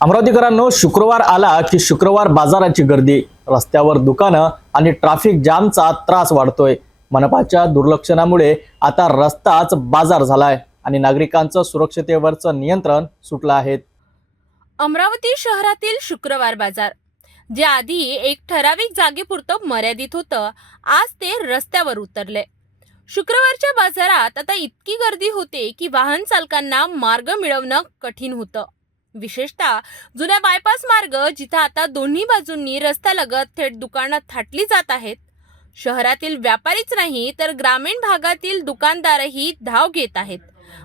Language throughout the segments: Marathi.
अमरावतीकरांनो, शुक्रवार आला की शुक्रवार बाजाराची गर्दी, रस्त्यावर दुकानं आणि ट्रॅफिक जामचा त्रास वाढतोय। मनपाच्या दुर्लक्षणामुळे आता रस्ताच बाजार झालाय आणि नागरिकांचं सुरक्षिततेवरचं नियंत्रण सुटलं आहे। अमरावती शहरातील शुक्रवार बाजार, जे आधी एक ठराविक जागेपुरतं मर्यादित होतं, आज ते रस्त्यावर उतरले। शुक्रवारच्या बाजारात आता इतकी गर्दी होते की वाहन चालकांना मार्ग मिळवणं कठीण होतं। विशेषतः जुन्या बायपास मार्ग, जिथं आता दोन्ही बाजूंनी रस्त्यालगत थेट दुकानं थाटली जात आहेत। शहरातील व्यापारीच नाही तर ग्रामीण भागातील दुकानदारही धाव घेत आहेत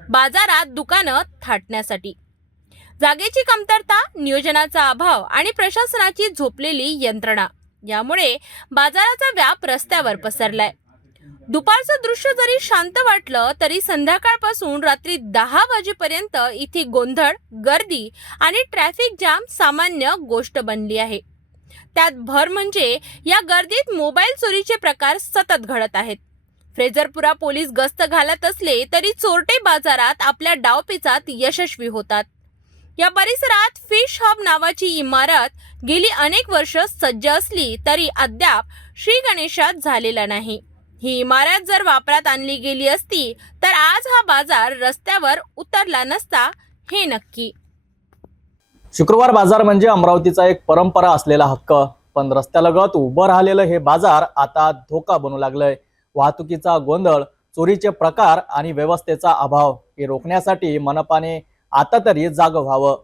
बाजारात दुकानं थाटण्यासाठी। जागेची कमतरता, नियोजनाचा अभाव आणि प्रशासनाची झोपलेली यंत्रणा यामुळे बाजाराचा व्याप रस्त्यावर पसरलाय। दुपारचं दृश्य जरी शांत वाटलं तरी संध्याकाळपासून रात्री 10 वाजेपर्यंत इथे गोंधळ, गर्दी आणि ट्रॅफिक जाम सामान्य गोष्ट बनली आहे। त्यात भर म्हणजे या गर्दीत मोबाईल चोरीचे प्रकार सतत घडत आहेत। फ्रेजरपुरा पोलीस गस्त घालत असले तरी चोरटे बाजारात आपल्या डावपेचात यशस्वी होतात। या परिसरात फिश हब नावाची इमारत गेली अनेक वर्ष सज्ज असली तरी अद्याप श्री गणेशात झालेला नाही। ही इमारत जर वापरात आणली गेली असती तर आज हा बाजार रस्त्यावर उतरला नसता, हे नक्की। शुक्रवार बाजार म्हणजे अमरावतीचा एक परंपरा असलेला हक्क, पण रस्त्यालगत उभं राहिलेलं हे बाजार आता धोका बनू लागलंय। वाहतुकीचा गोंधळ, चोरीचे प्रकार आणि व्यवस्थेचा अभाव हे रोखण्यासाठी मनपाने आता तरी जागं व्हावं।